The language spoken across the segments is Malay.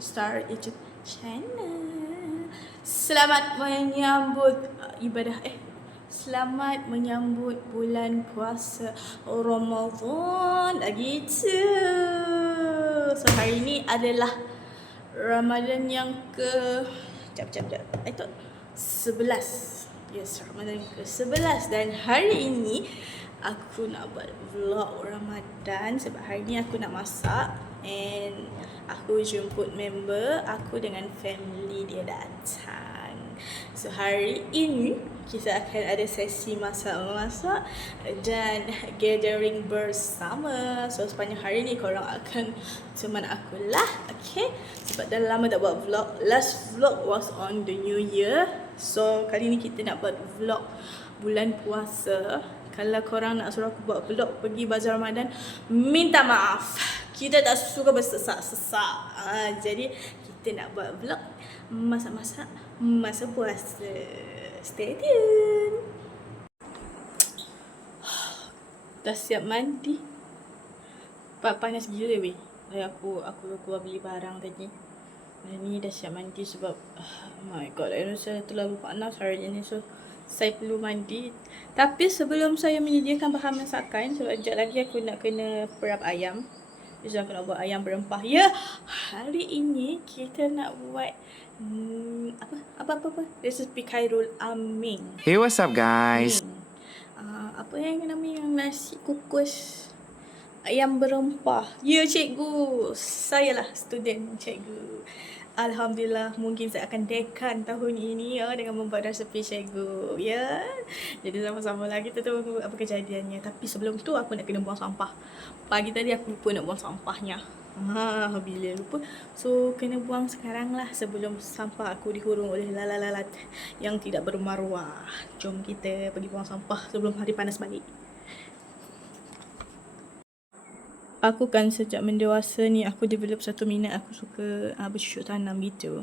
Star YouTube channel. Selamat menyambut selamat menyambut bulan puasa Ramadan gitu. So hari ini adalah Ramadan yang ke 11. Yes, Ramadan yang ke-11 dan hari ini aku nak buat vlog Ramadan sebab hari ni aku nak masak and aku jemput member aku dengan family dia datang. So hari ini kita akan ada sesi masak-masak dan gathering bersama. So sepanjang hari ni korang akan teman aku lah, okay? Sebab dah lama tak buat vlog. Last vlog was on the New Year. So kali ni kita nak buat vlog bulan puasa. Kalau korang nak suruh aku buat vlog pergi bazar Ramadan, minta maaf, kita tak suka bersesak-sesak. Jadi kita nak buat vlog masak-masak masa puasa. Stay tune. Dah siap mandi. Panas gila weh. Aku keluar beli barang tadi. Dan ni dah siap mandi sebab oh my god, I rasa terlalu panas hari ini. So saya perlu mandi. Tapi sebelum saya menyediakan bahan masakan, sebab sekejap lagi aku nak kena perap ayam. Jadi aku nak buat ayam berempah. Ya, hari ini kita nak buat apa resepi Khairul Amin. Hey, what's up guys? Apa yang namanya, nasi kukus ayam berempah. Ya cikgu, saya lah student cikgu. Alhamdulillah, mungkin saya akan dekan tahun ini ya dengan membuat resepi cikgu ya. Jadi sama-sama lah kita tunggu apa kejadiannya. Tapi sebelum tu aku nak kena buang sampah. Pagi tadi aku lupa nak buang sampahnya. Bila lupa. So kena buang sekarang lah sebelum sampah aku dihurung oleh lalat-lalat yang tidak bermaruah. Jom kita pergi buang sampah sebelum hari panas balik. Aku kan sejak mendewasa ni aku develop satu minat, aku suka bercucuk tanam gitu.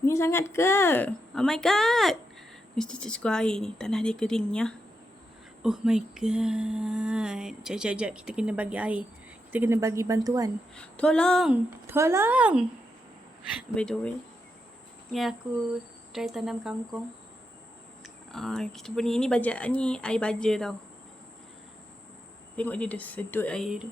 Ni sangat ke? Oh my god. Mesti cukup air ni, tanah dia keringnya. Oh my god. Jap, kita kena bagi air. Kita kena bagi bantuan. Tolong. By the way, ni aku try tanam kangkung. Kita punya ni baja, ni air baja tau. Tengok dia dah sedut air tu.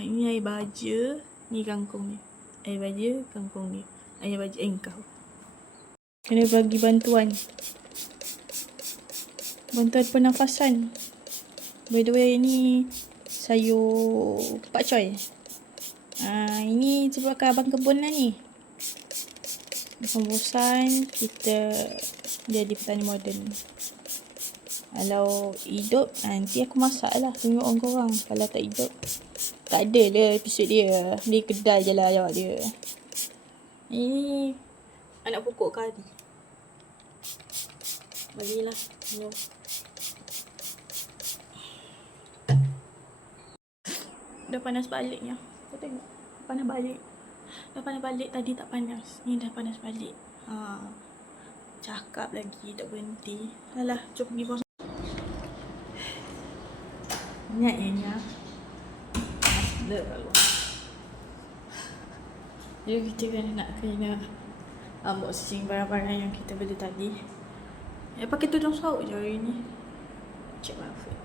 Ini air baja, ni kangkung ni. Air baja, kangkung ni. Air baja engkau. Kena bagi bantuan. Bantuan pernafasan. By the way, ni sayur pakcoy. Ini sebabkan abang kebun lah ni. Pembosan kita jadi petani moden. Kalau hidup nanti aku masak lah, tengok orang korang. Kalau tak hidup, tak ada lah episod dia. Di kedai je lah jawab dia. Ini anak pokok kari. Bagilah no. Dah panas baliknya. Kau tengok, panas balik. Dah panas balik, tadi tak panas. Ni dah panas balik. Cakap lagi tak berhenti. Alah, jom pergi buang. Ingat ya. Dah lalu. Jadi kita nak kena unboxing barang-barang yang kita beli tadi. Pakai tudung sauk je hari ni. Cik Mahfud.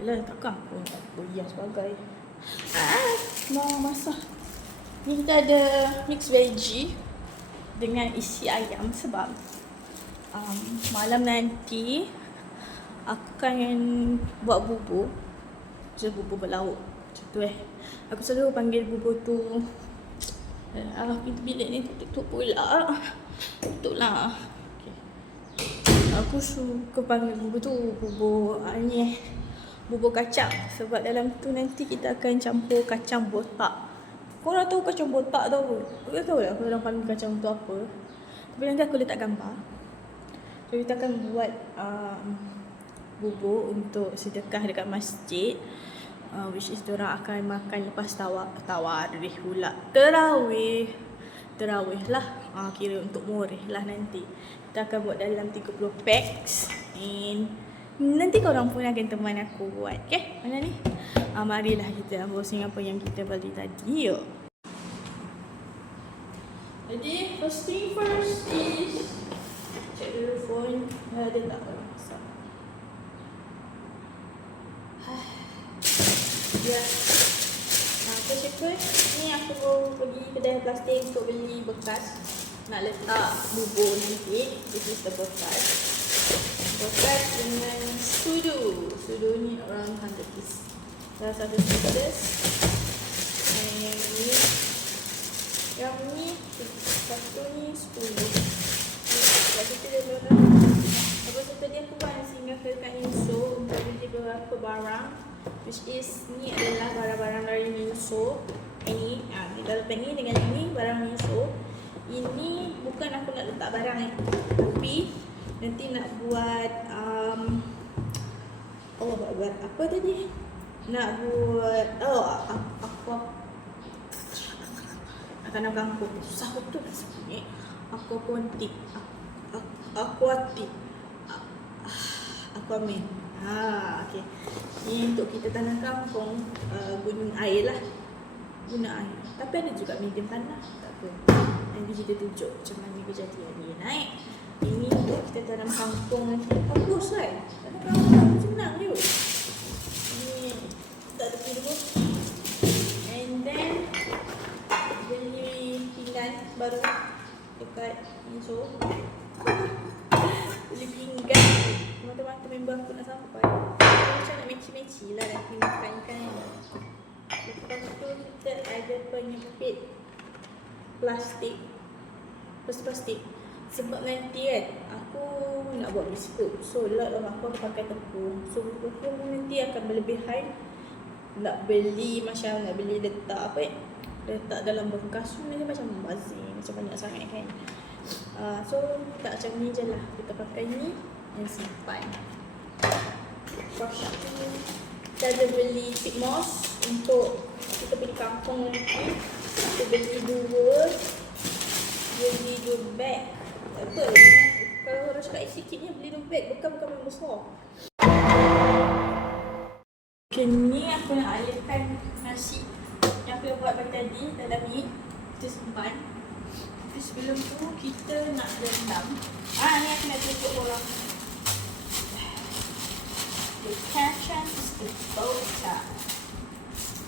Yelah, takkan aku tak beriah sebagai. Mau masak. Ni kita ada mix veggie dengan isi ayam sebab malam nanti aku akan buat bubur. Macam bubur berlauk. Macam tu Aku selalu panggil bubur tu pintu bilik ni tutup pula. Tutup lah. Okay. Aku suka panggil bubur tu bubur bubur kacang. Sebab dalam tu nanti kita akan campur kacang botak. Korang tahu kacang botak tau? Aku tak tahu lah korang panggil kacang tu apa. Tapi nanti aku letak gambar. So kita akan buat bubur untuk sedekah dekat masjid. Which is diorang akan makan lepas tawarih pula. Terawih lah. Kira untuk moreh lah nanti. Kita akan buat dalam 30 packs. And nanti korang pun akan teman aku buat. Okay? Mana ni? Marilah kita unboxing apa yang kita beli tadi. Yuk. Jadi first thing first is check dulu phone. Dia tak masak. Ya. First ni aku pergi kedai plastik untuk beli bekas nak letak bubur nanti. This is the bekas. Bekas dengan sudu. Sudu ni around 100 piece. Dah 1 pieces. Yang ni satu ni 10. Sebab kita dah berapa. Lepas tu tadi aku buat singgah ke kat Yuso untuk beli beberapa barang, which is ni adalah barang-barang dari Yuso. Ini di dalam beg ni dengan ini barang Yuso. Ini bukan aku nak letak barang tapi nanti nak buat apa tadi? Nak buat tanam kangkung. Susah betul nak sebut ni. Aquapontic. Aquatic. Aquaman. Okey. Ini untuk kita tanam kangkung guna air lah. Guna air. Tapi ada juga medium tanah. Tak apa. Nanti kita tunjuk macam mana kejadian dia naik. Ini untuk kita tanam kangkung nanti. Bagus kan? Tanam kangkung senang je. Ini tak tepi dulu. And then beli pinggan baru dekat Yuso. Beli pinggan. Mata-mata member aku nak sampai. Macam nak meci-meci lah nak makan kan. Lepas tu kita ada penyepit plastik. Plastik. Sebab nanti kan aku nak buat biskut. So lot of aku pakai tepung. So tepung nanti akan berlebihan. Nak beli letak apa letak dalam bekas tu nanti macam membazir, macam banyak sangat kan. So tak macam ni je lah. Kita pakai ni dan simpan. Kita ada beli pig moss untuk kita beli kangkung nanti. Kita beli dua beg. Betul. Kalau orang cakap sikit ni beli 2 beg, bukan yang besar. Okay, ni aku nak airkan nasi yang aku buat tadi dalam ni. Kita simpan. Tapi sebelum tu kita nak rendam. Ni aku nak tutup orang. The kacang is the botak.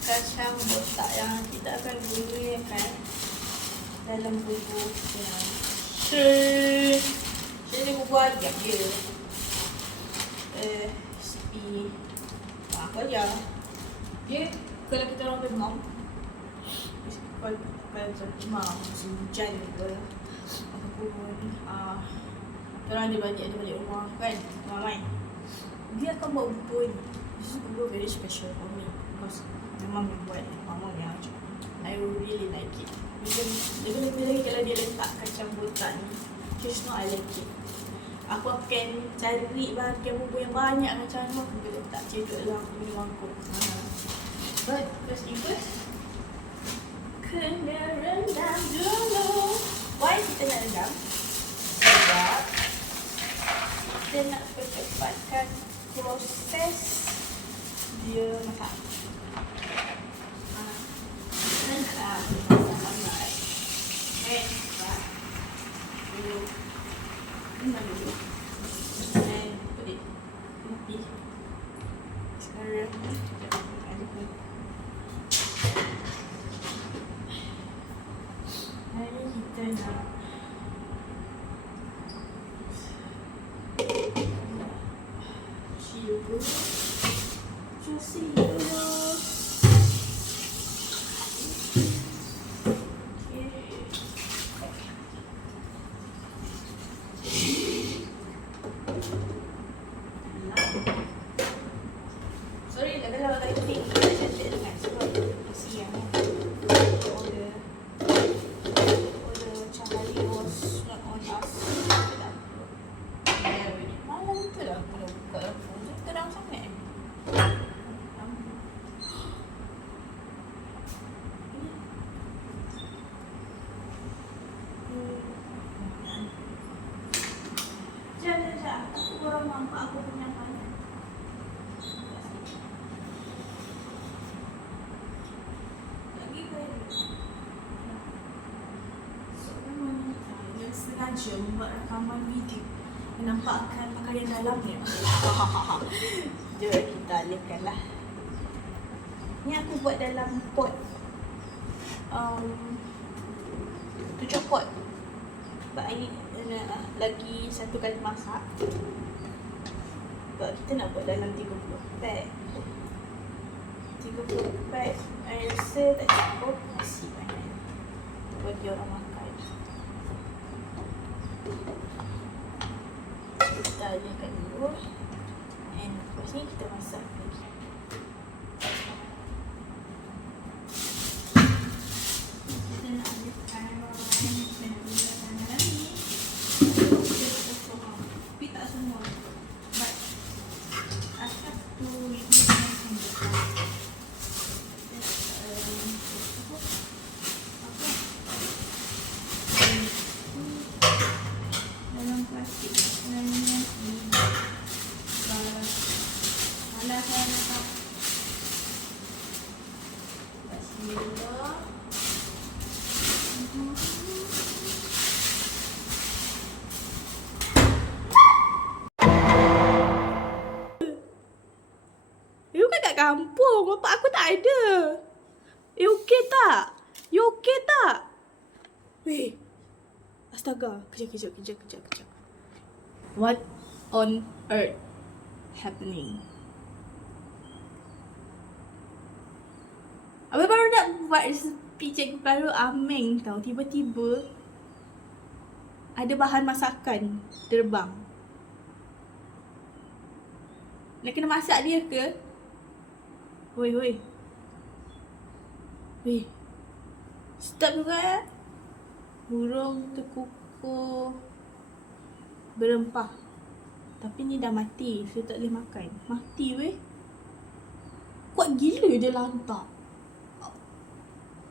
Kacang botak yang kita akan gunakan dalam bubur kita. Jadi bubur ayam je. Apa aja. Dia kalau kita orang demam, kalau demam musim hujan ke ataupun orang dia balik rumah kan, ramai. Dia akan buat bubur ni. This is bubur very special for me because memang dia buat mama yang I really like it. Lebih lagi kalau dia letak kacang botak ni, just know I like it. Aku akan cari bahagian bubur yang banyak macam ni. Aku boleh letak cedok dalam aku punya mangkuk. But first thing first, kena rendam dulu. Why kita nak rendam? Sebab kita nak percepatkan proses dia masak. Rendam masak. Dulu. And put it mati. Sekarang ada pun. Hari kita nak cuci dulu. sengaja membuat rakaman video menampakkan pakaian dalamnya. Jom kita alihkanlah. Ni aku buat dalam pot 7 pot. Sebab air lagi 1 kali masak. Sebab kita nak buat dalam 30 pack. 30 pack. Saya rasa tak cukup nasi banyak untuk bagi orang makan. Kita alihkan dulu. And lepas ni kita masak lagi. Kita nak alihkan dan gulakan dalam ni. Kita kosong. Tapi tak semua. But I have to use my hand. Dalam plastik sebenarnya malah saya letak kat sini dulu. You kan kat kampung, bapak aku tak ada. You okey tak? You okey tak? Weh, astaga, kejap. What on earth happening? Abang baru nak buat resepi cikgu baru Ameng tau. Tiba-tiba ada bahan masakan terbang. Nak kena masak dia ke? Woi. Stop juga. Burung terkukuh berempah. Tapi ni dah mati. Saya tak boleh makan. Mati weh. Kuat gila dia lantak.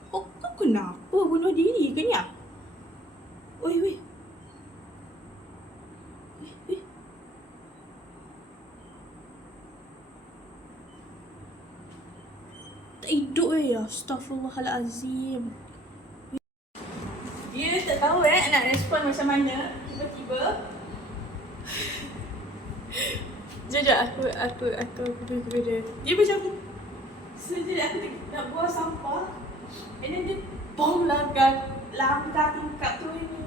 Kau kenapa bunuh diri ke ni? Weh. Tak hidup weh. Astaghfirullahalazim. Dia tak tahu nak respon macam mana. Tiba-tiba Jajak aku beda. Dia macam sejak aku nak buang sampah, and then dia bom langgar tingkap tu ini.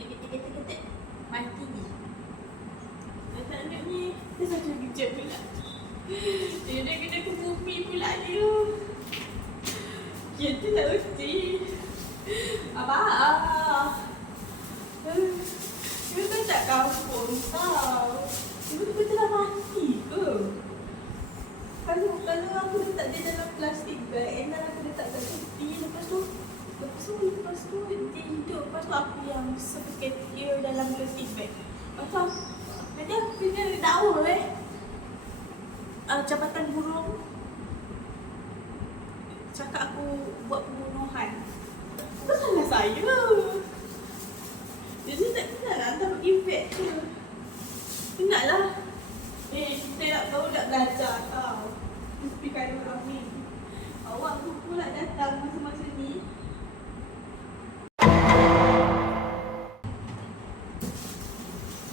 Ketik. Mati. Dia tak nak ni. Dia satu kejap pula. Dia kena ke bumi pula dia. Kita tak mesti. Abah. Dia kan tak kampung tau. Tiba-tiba telah mati ke? Kalau aku letak dia dalam plastik bag, and then aku letak kat tepi, lepas tu dia hidup. Lepas tu aku yang sepaket dia dalam plastik bag. Lepas tu nanti aku kena dakwa Jabatan Burung cakap aku buat pembunuhan. Bukan salah saya. Jadi tak kenal lah hantar pergi vet ke. Ingatlah. Kita nak tahu nak belajar tau. Mesti kaya orang ni. Awak tu pula datang masa-masa ni.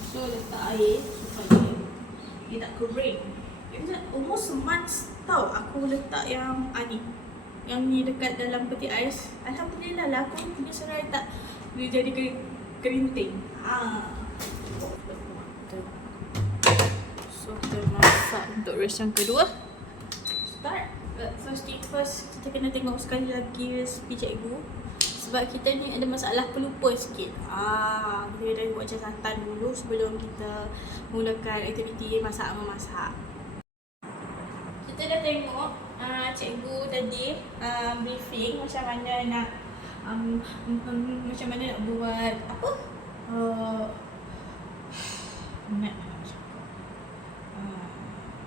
So letak air supaya dia tak kering. Almost a month tau aku letak yang yang ni dekat dalam peti ais. Alhamdulillah lah aku punya serai tak dia jadi kerinting. So kita masak untuk race yang kedua. Start. First thing first, kita kena tengok sekali lagi resipi cikgu. Sebab kita ni ada masalah pelupa sikit. Kita dah buat catatan dulu sebelum kita mulakan aktiviti masak-memasak. Kita dah tengok cikgu tadi briefing macam mana nak buat apa?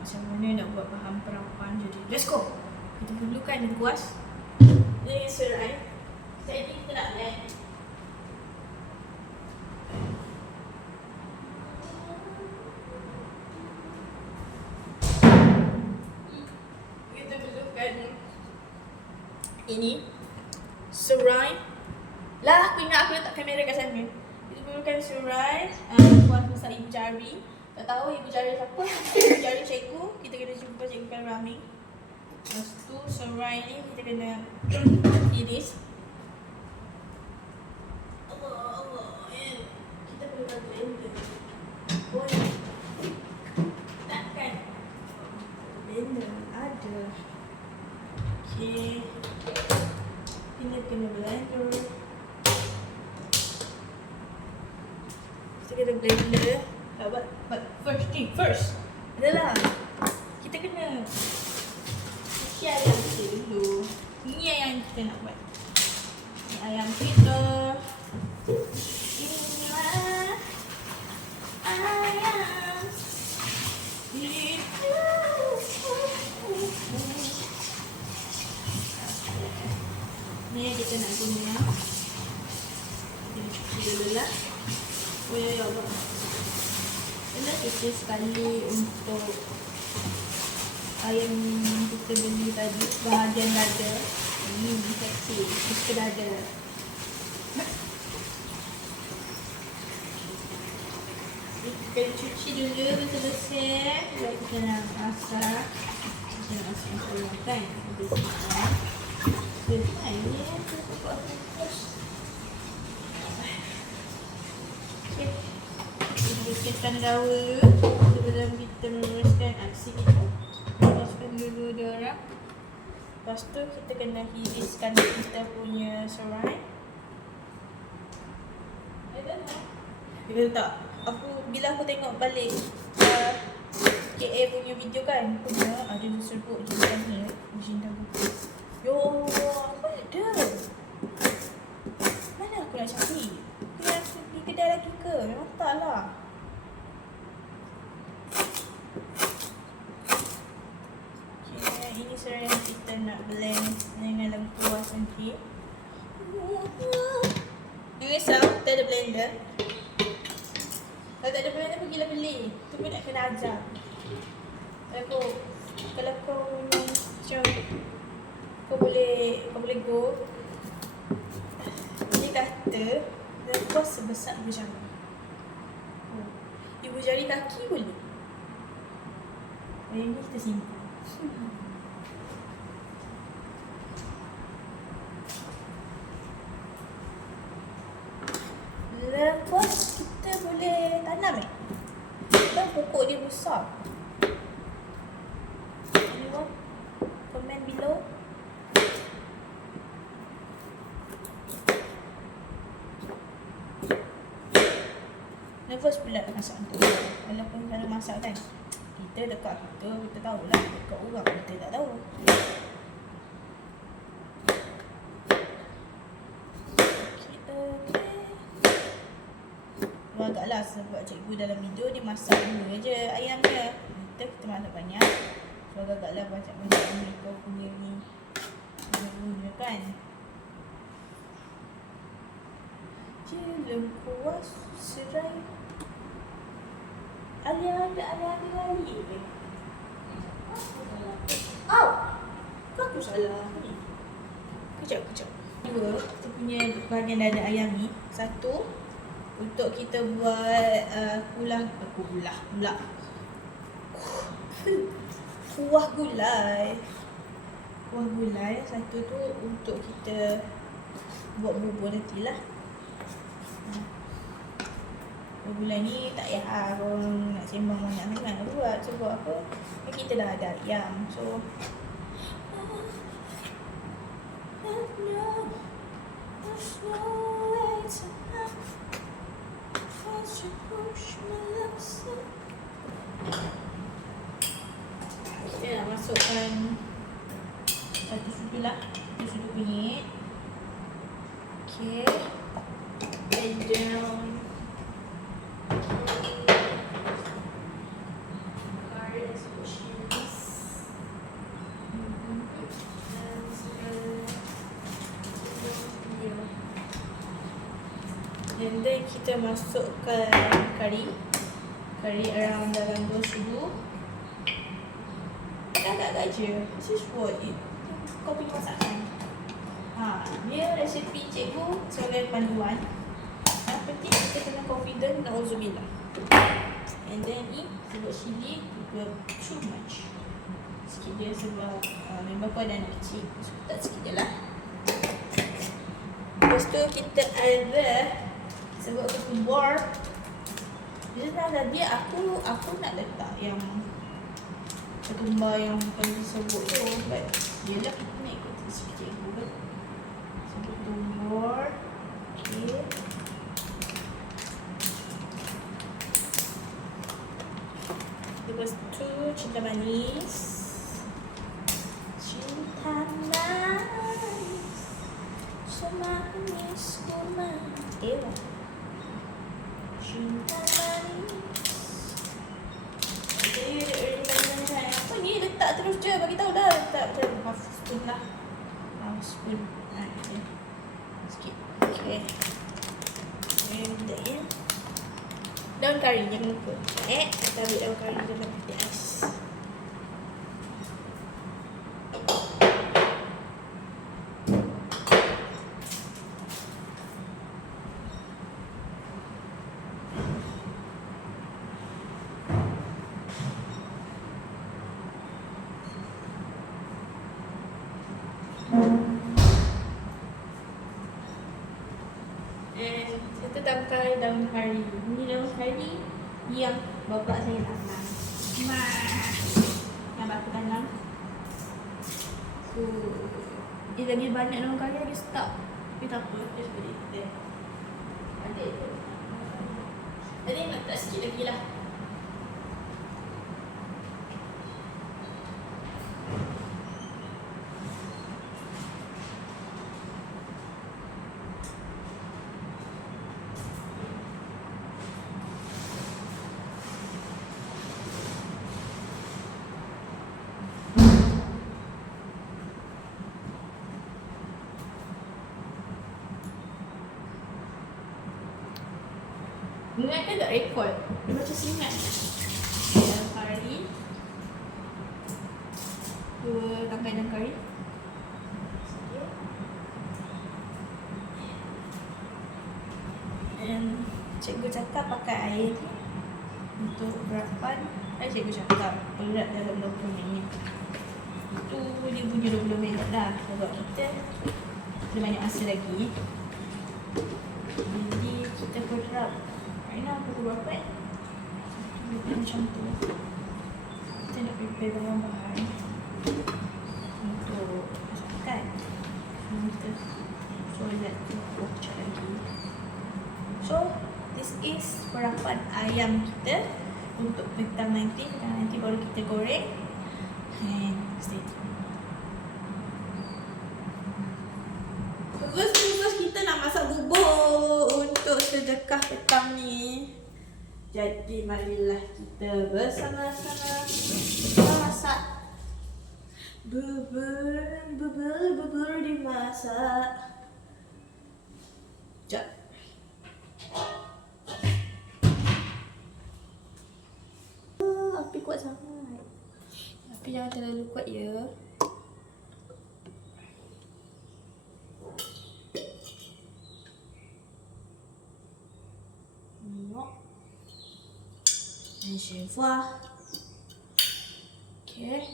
Macam mana nak buat bahan perapan. Jadi let's go. Kita perlukan dan kuas. Jadi serai. Jadi kita nak blend. Kita perlukan ini serai. Lah aku ingat aku letak kamera kat sana. makan serai. Puas masak ibu jari. Tak tahu ibu jari siapa. Ibu jari cikgu. Kita kena jumpa cikgu Rami. Lepas tu serai ni kita kena iris. Allah. Kita perlu blender. Boleh. Takkan. Blender ada. Okay. Kita kena blender. Kita kena blender. But first thing first adalah kita kena cuci ayam kita dulu. Ini ayam kita nak buat. Ini ayam kita. Inilah ayam kita. Ni yang kita nak guna. Kita cuci dulu lah. Oh ya Allah. Ini cuci sekali untuk ayam kita beli tadi, bahagian dada. Ini seksi, kita dada. Kita cuci dulu betul-betul. Baik, kita nak masak. Kita nak masak sayur kan. Habis masak. Selesai ni. Okay. Kita bersihkan daun dulu sebelum kita meneruskan aksi kita. Masukkan dulu garam. Lepas tu kita kena hiriskan kita punya serai. Bila tak, bila aku tengok balik KA punya video kan, punya ada serbuk macam ni, cinta buku. Yo Allah, apa ada? Mana aku nak cari? Aku nak pergi kedai lagi ke? Memang tak lah. Okay, ini serai yang kita nak blend dengan lengkuas nanti. Jangan risau, kita ada blender. Kalau tak ada blender, pergilah beli. Tu pun nak kena ajar. Kalau kau macam kau boleh go. Dia kata lengkuas sebesar ibu jari. Ibu jari kaki boleh. Yang ni kita simpan. Lengkuas kita boleh tanam dan pokok dia besar. Anyone? Comment below. Nervous pula masak tu. Walaupun kalau masak kan, kita dekat kita tahulah. Dekat orang kita tak tahu. Agaklah sebab cikgu dalam video dia masak dulu je ayam dia. Kita masak banyak. So agaklah banyak-banyak ni kau punya ni. Punya kan. Je lengkuas serai. Ada lagi. Au! Aku salah ni. Kejap. Dua, kita punya bahagian dada ayam ni. Satu, untuk kita buat kuah gulai. Satu tu untuk kita buat bubur nantilah. Bubur gulai ni tak payah orang nak sembang banyak sangat buat. Sebab apa? Kita dah ada ayam. So kita nak masukkan satu sudu lah. Satu sudu kunyit. Okay. And down. And then kita masukkan kari around dalam 2 sudu. Agak-agak je. This is for it. Kau punya masakan. Dia resepi cikgu sebagai panduan. penting kita kena confident, na'udzubillah. And then ni sebab chili too much. Sikit dia sebab member aku ada anak kecil, so tak sikit je lah. Lepas tu kita ada sebab ketumbar. Biasanya tadi aku nak letak yang ketumbar yang paling sebut tu, but yelah kita nak ikut sikit kan. Sebut ketumbar. Okay. Lepas tu cinta manis. Cinta manis, semanis kurma. Cinta manis. Apa ni, letak terus je, bagi tahu dah. Letak macam half spoon lah. Half spoon. Okay. Sikit. Okay. And then daun kari, jangan lupa. Kita ambil daun kari dalam peti ais. And kita tangkai daun kari. Ini daun kari yang bapak saya tanam. Yang bapak tanam. So, dia lagi banyak daun kari, lagi stuck. Tapi tak apa, just put it there. Adik tu. Adik nak letak sikit lagi lah. Ingat ke tak record? Dia macam seringat. Daun kari. Dua tangkai daun kari. Sikit. And cikgu cakap pakai air ni untuk berapan. Cikgu cakap berat dalam 20 minit. Itu dia punya 20 minit dah. Sebab kita ada banyak masa lagi. Jadi kita berap. Aina pukul berapa? Macam tu. Kita nak prepare bahan-bahan untuk masakan. Kita solat tu kocok lagi. So, this is perapan ayam kita untuk petang nanti. Dan nanti baru kita goreng. And stay tuned. First kita nak masak bubur untuk sedekah petang ni. Jadi marilah kita bersama-sama masak bubur dimasak. Sekejap. Api kuat sangat. Api jangan terlalu kuat ya. Dan chevrolet. Okay.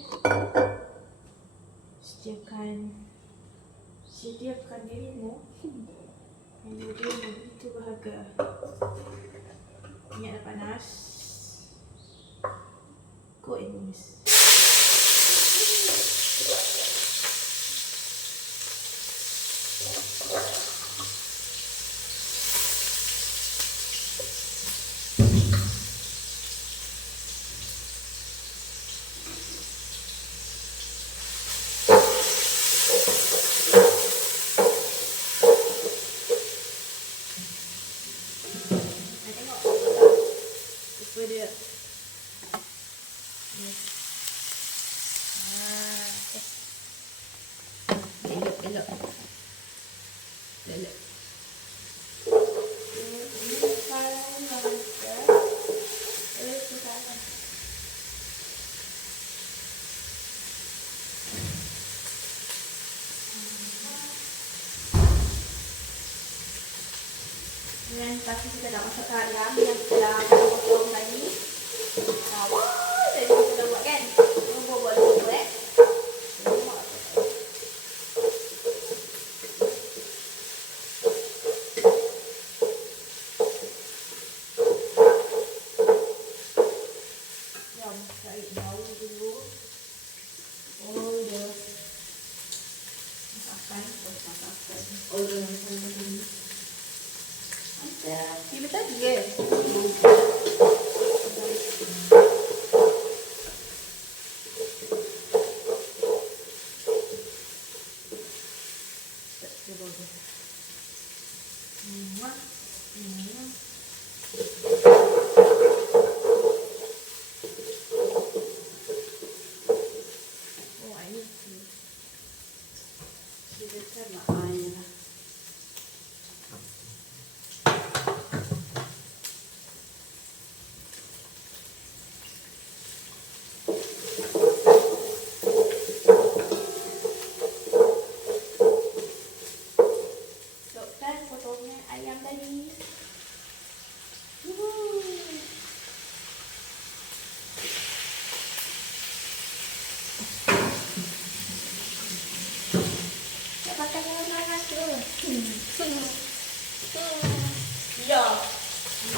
Sediakan dirimu. Yang dia begitu bahagia. Minyak dah panas. Go in this. Dia. Yes. Okay. Elok. Kemudian lepas tu kita nak masak ayam yang telah kita potong tadi. Wah, tadi kita dah buat kan? Kita buat dulu Jom cari bau dulu. Oh, dia masakkan. Oh, dia masakkan dulu. Mantap. Dia tadi ke?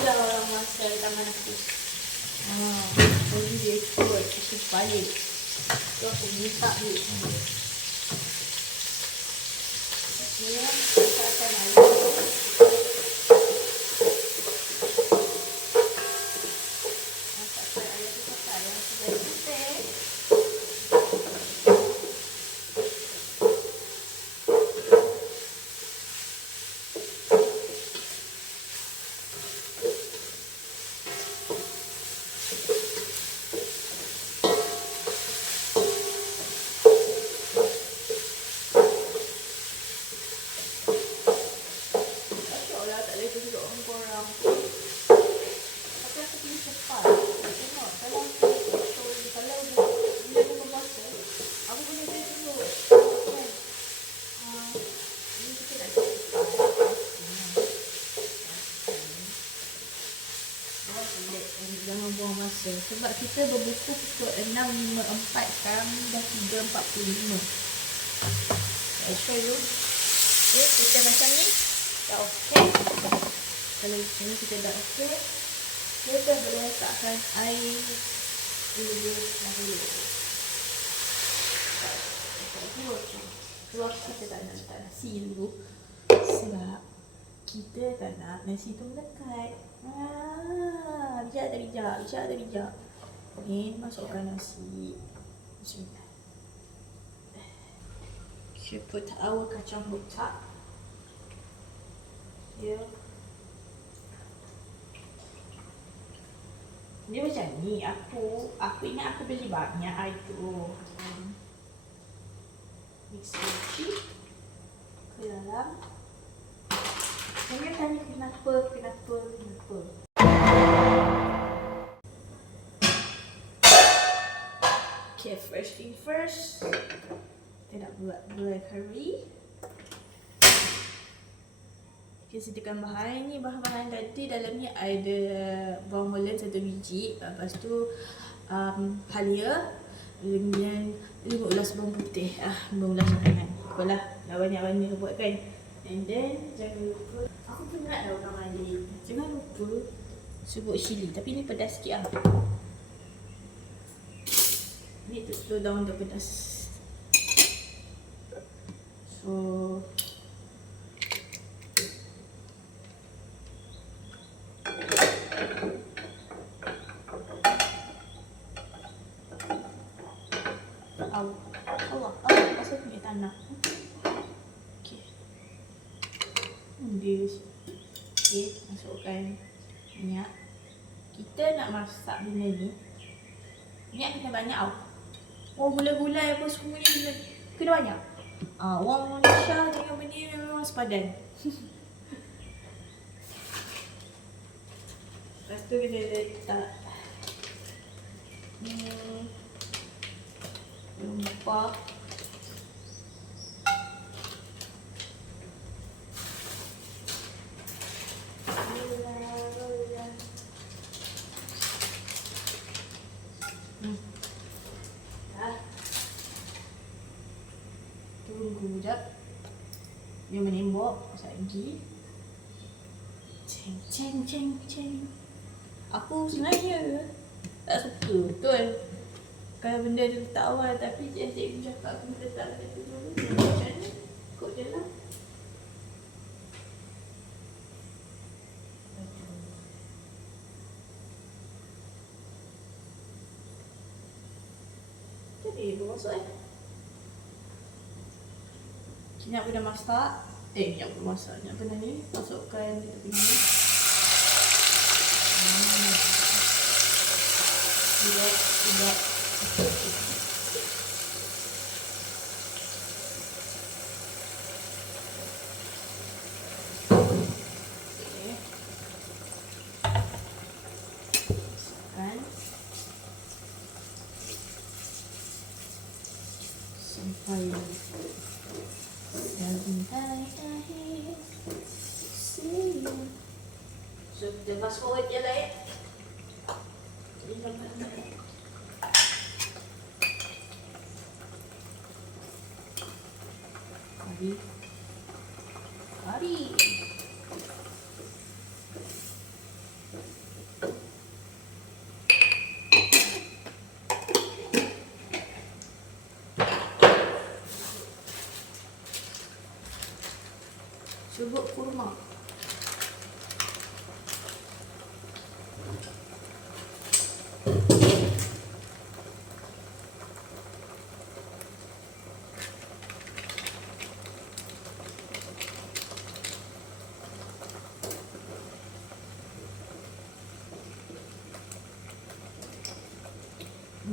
Ya orang masa di tangan aku. Jadi dia ikut aku balik. Tu aku minta dia. Dia masakkan ayam. Masakkan ayam tu pakai yang sudah dipotong. Jangan buang masa sebab kita berbuku pukul 6.54, sekarang ni dah 3.45. I'll show you. Okay, kita macam ni dah okey. Kalau macam ni kita dah okey, kita boleh letakkan air dulu. Sebab kita tak nak letak nasi dulu, sebab kita tak nak nasi tu melekat. Bijak. Ni masukkan nasi. Bismillah. Kita put our kacang botak. Ya. Dia macam ni. Aku ingat aku beli banyak air tu. Mix mochi ke dalam. Saya tanya kenapa. Okay, first thing first, kita nak buat gulai kari. Kita sediakan bahan ni. Bahan-bahan tadi dalam ni ada bawang bolen 1 biji, lepas tu halia dengan 5 ulas bawang putih. 5 ulas makanan. Apalah, dah banyak-banyak buat kan. And then jangan lupa, aku penat dah orang adik. Jangan lupa sebut cili, tapi ni pedas sikit . Ni tu slow down the pedas. So Allah, pasal punya tanah. Okay. Okay, masukkan minyak. Kita nak masak benda ni, minyak kena banyak tau. Gulai-gulai apa semua ni kena banyak. Orang Malaysia dengan benda ni memang sepadan. Lepas tu kita letak rempah. Ni Dia menembak lagi. Ceng ceng ceng ceng. Aku sebenarnya tak suka betul kalau benda tu letak awal, tapi cikgu cakap aku letak kat situ dulu. Macam mana? Ikut je lah. Jadi belum masuk minyak pun dah masak. Minyak pun masak. Minyak pun ni masukkan kita punya tidak. Sampai akhir. So kita fast forward je lah Kari. Cubuk kurma.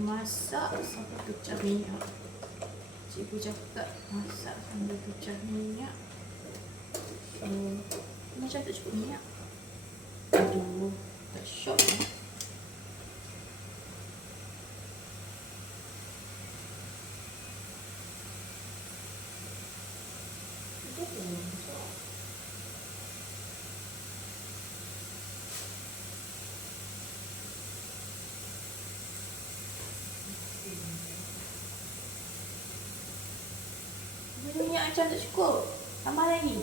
Masak sampai pecah minyak. Cikgu cakap masak sampai pecah minyak. So, macam tak cukup minyak. Aduh, tak syok lah. Minyak macam tak cukup. Tambah lagi.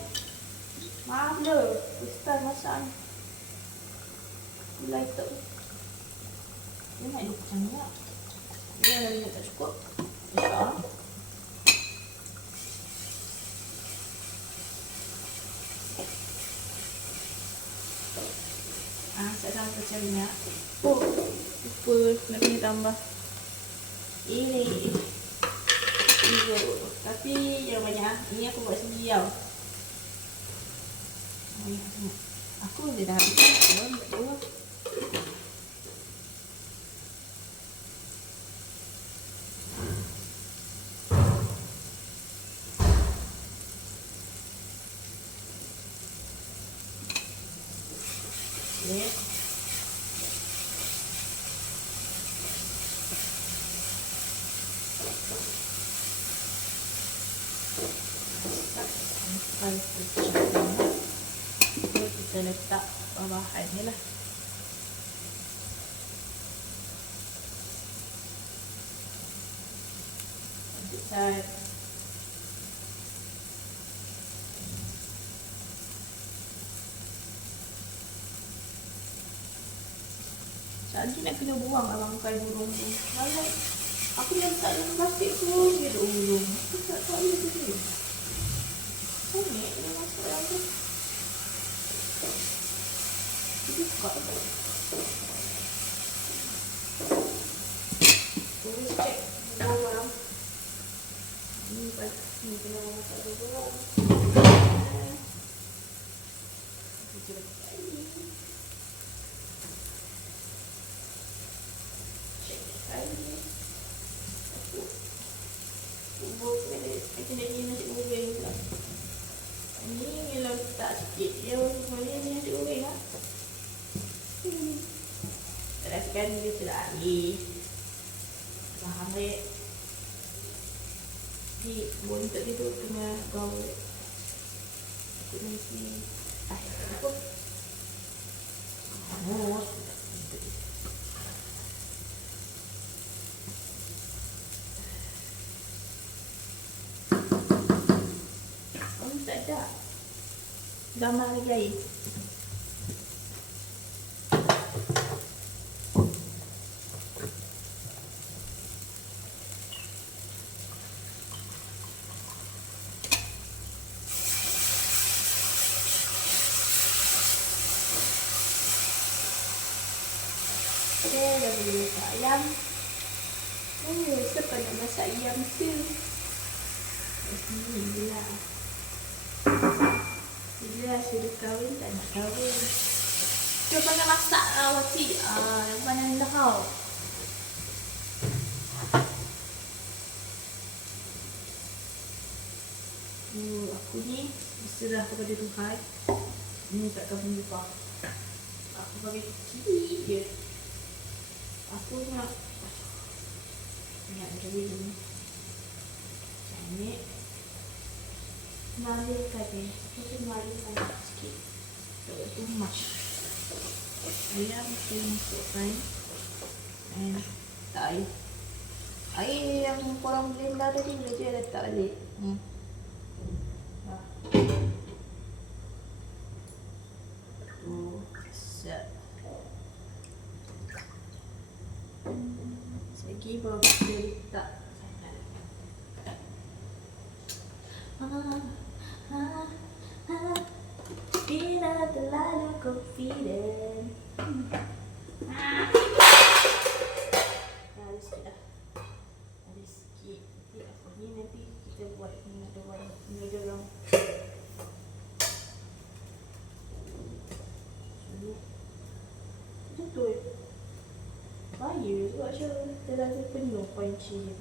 Maaf dah. Ustaz masak ni. Gulai tu. Dia nak dia pecah minyak. Dia ada minyak tak cukup. Besar. Sekarang pecah minyak. Oh, lupa nak kena tambah. Ini. Tapi yang banyak. Ini aku buat sendiri tau. Aku dah habis kan. Okay. Sampai pecah. Kita letak bahan ni lah. Kita jadi nak kena buang lah bangkai burung tu. Kalau aku yang letak dalam plastik tu dia ada burung. Aku tak tahu dia. Songek dia masuk dalam tu. Dia buka tu. Terus cek bawang. Ni kena masak bawang. Kita letak ni. Cek lagi. Bubur macam ni nasi goreng pula. Ni kalau letak sikit dia semuanya ni nasi goreng lah. Teraskan dia sudah air. Faham tak? Di bontot dia tu kena gaul. Aku nanti apa? Oh. ada. Gambar lagi air. Okay, dah boleh masak ayam. Siapa nak masak ayam tu? Bismillah. Bila sudah kahwin, tak nak kahwin. Cuba nak masak lah, waktu. Yang mana hendak kau? Aku ni berserah kepada Tuhan. Ini takkan lupa. Aku bagi cili je. Aku nak jadi ni. Ini malihkan ni. Kita malihkan sikit. Tak too much. Ayam kita masukkan. And tak air yang korang blender tadi boleh je letak balik. Set. Lagi baru kita letak bila terlalu confident. Ada sikit dah. Ada sikit. Nanti apa ni, nanti kita buat another round. Betul. Bahaya juga Syah. Terlalu penuh panci.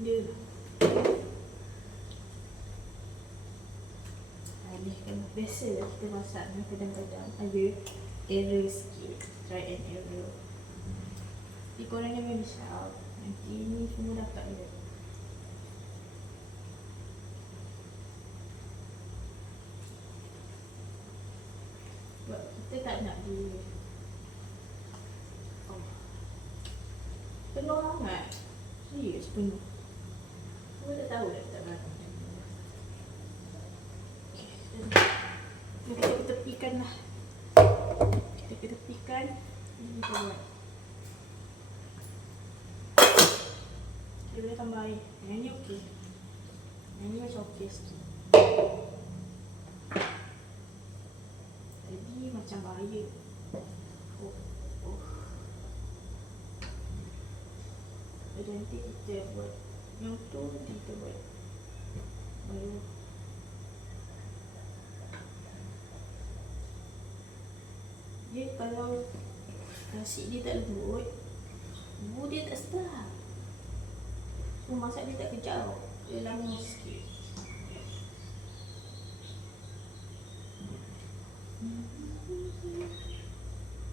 Dia alihkan. Biasalah kita masak ni kadang-kadang ada error sikit. Try and error. Tapi korang jangan risau. Nanti ni semua dapat je. Sebab kita tak nak dia penuh sangat. Serius penuh. Aku tak tahu dah tak berapa. Kita ketepikan lah. Kita ketepikan. Ini kita buat. Kita boleh tambah air. Yang ni okey. Yang ni macam okey sikit. Tadi macam bahaya. Nanti kita buat yang tu, nanti kita buat baru. Dia kalau nasi dia tak lembut, dia tak sedap. So masak dia tak kejap. Dia lama sikit.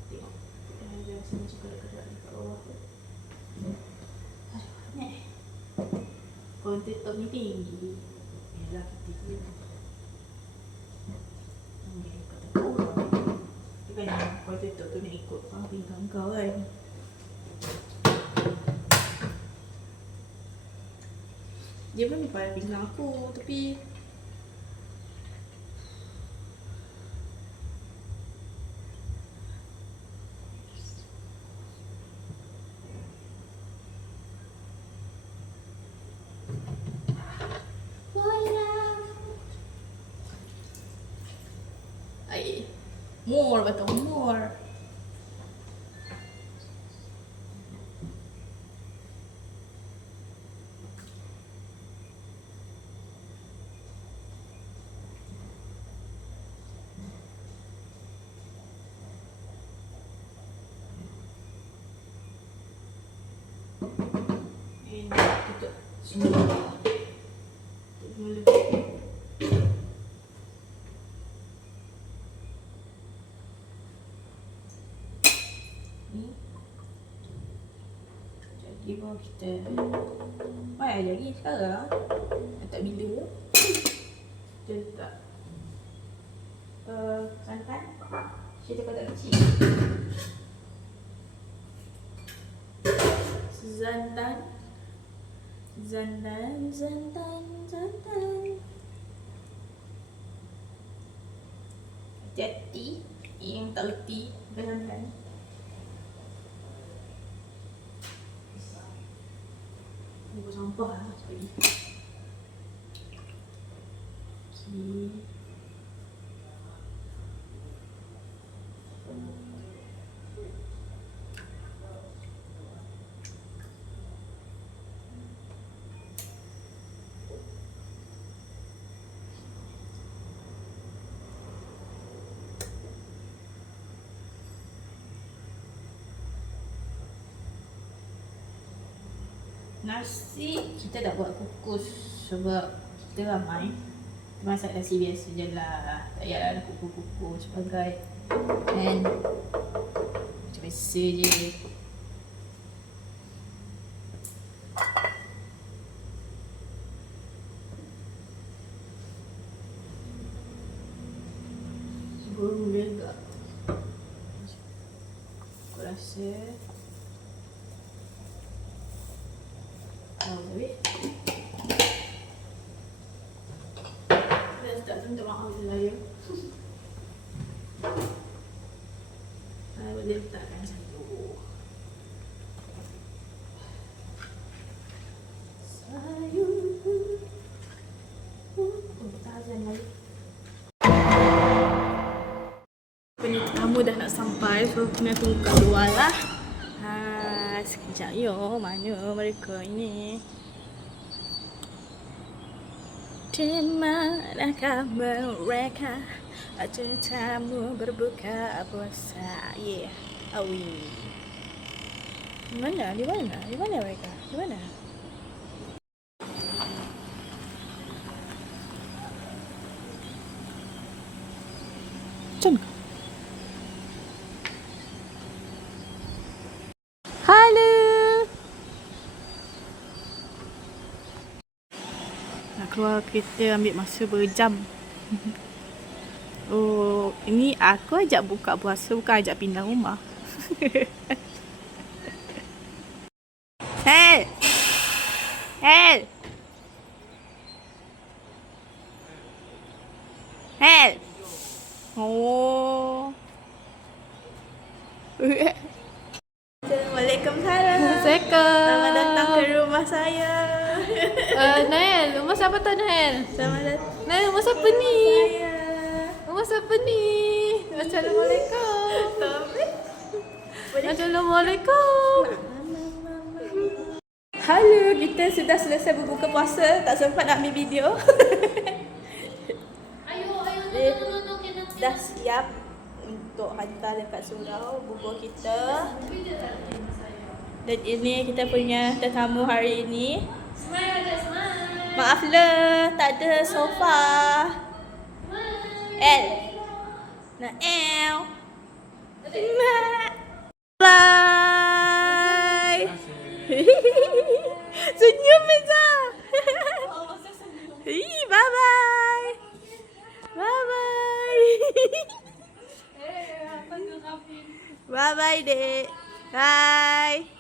Tengok, dia rasa macam kedap-kedap dekat bawah tu. Kalau TikTok ni tinggi. Yalah kita je. Kata kau kan kalau TikTok tu nak ikut pinggang kau kan. Dia pun pada pinggang aku. Tapi more, betul more. Ini tutup semua. Jadi baru kita mai lagi sekarang. Tak bila kita letak santan. Kita kotak kecil. Santan. hati-hati. Yang tak reti, pelan-pelan. Buat sampah lah sekali. Okay. Nasi kita dah buat kukus sebab kita ramai. Masak nasi biasa je lah. Tak payah nak kukus-kukus sebagai. And macam biasa je. Burung juga. Aku rasa tapi dah tak minta maaf je lah ya. Saya boleh letakkan satu. Sayur tahan lagi. Tamu dah nak sampai, so kena tunggu kat luar lah. Sekejap yo, mana mereka ini? Di manakah mereka? Tetamu berbuka puasa. Yeah, awi. Di mana? Di mana? Di mana mereka? Di mana? Macam mana? Halo. Nak keluar kereta ambil masa berjam. Oh, ini aku ajak buka puasa, bukan ajak pindah rumah. Hel! Hel! Hel! Oh. Assalamualaikum. Selamat datang ke rumah saya. Nael, rumah siapa tu Nael? Selamat datang. Nael, rumah siapa ni? Saya. Rumah siapa ni? Assalamualaikum. Assalamualaikum. Halo, kita sudah selesai berbuka puasa. Tak sempat nak ambil video. Dah siap untuk hantar dekat surau bubur kita. Dan ini kita punya tetamu hari ini. Maaf lah, tak ada sofa. Nael. Bye. Senyum Meza. Bye bye. Bye bye. Bye bye dek. Bye.